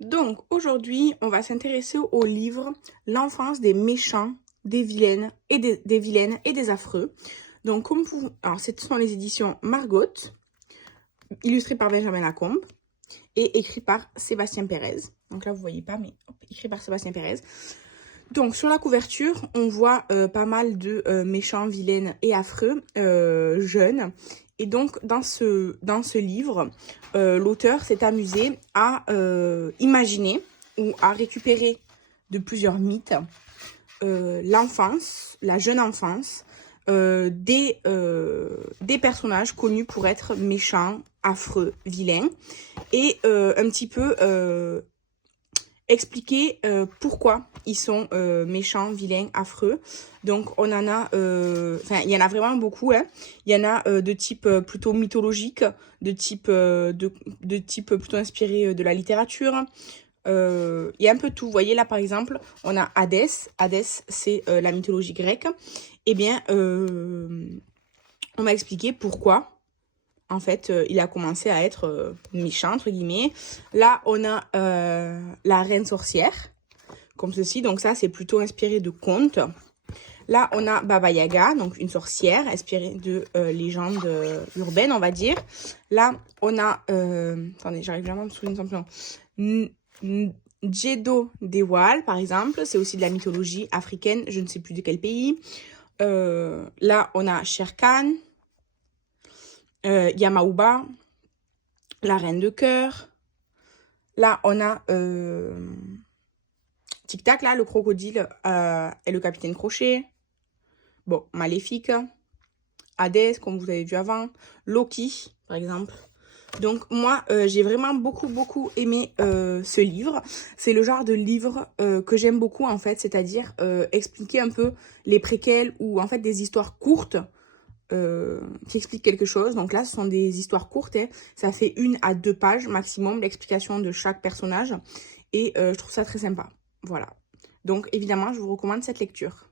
Donc aujourd'hui, on va s'intéresser au livre L'enfance des méchants, des vilaines et des vilaines et des affreux. Donc comme vous, alors ce sont les éditions Margot, illustrées par Benjamin Lacombe et écrit par Sébastien Pérez. Donc là vous voyez pas, mais écrit par Sébastien Pérez. Donc sur la couverture, on voit pas mal de méchants, vilaines et affreux jeunes. Et donc dans ce livre, l'auteur s'est amusé à imaginer ou à récupérer de plusieurs mythes l'enfance, la jeune enfance des personnages connus pour être méchants, affreux, vilains et un petit peu expliquer pourquoi ils sont méchants, vilains, affreux. Donc on en a, il y en a vraiment beaucoup. Hein. Il y en a de type plutôt mythologique, de type plutôt inspiré de la littérature. Il y a un peu tout. Vous voyez là par exemple, on a Hadès. Hadès, c'est la mythologie grecque. Eh bien, on m'a expliqué pourquoi. En fait, il a commencé à être méchant, entre guillemets. Là, on a la reine sorcière, comme ceci. Donc ça, c'est plutôt inspiré de contes. Là, on a Baba Yaga, donc une sorcière, inspirée de légendes urbaines, on va dire. Là, on a... attendez, j'arrive vraiment à me souvenir de son nom. Djedo Dewal, par exemple. C'est aussi de la mythologie africaine, je ne sais plus de quel pays. Là, on a Sher Khan. Yamaouba, la reine de cœur. Là, on a Tic Tac, là, le crocodile et le capitaine Crochet. Bon, Maléfique. Hadès, comme vous avez vu avant. Loki, par exemple. Donc, moi, j'ai vraiment beaucoup aimé ce livre. C'est le genre de livre que j'aime beaucoup, en fait. C'est-à-dire expliquer un peu les préquels ou, en fait, des histoires courtes qui explique quelque chose. Donc là, ce sont des histoires courtes. Hein. Ça fait 1 à 2 pages maximum, l'explication de chaque personnage. Et je trouve ça très sympa. Voilà. Donc évidemment, je vous recommande cette lecture.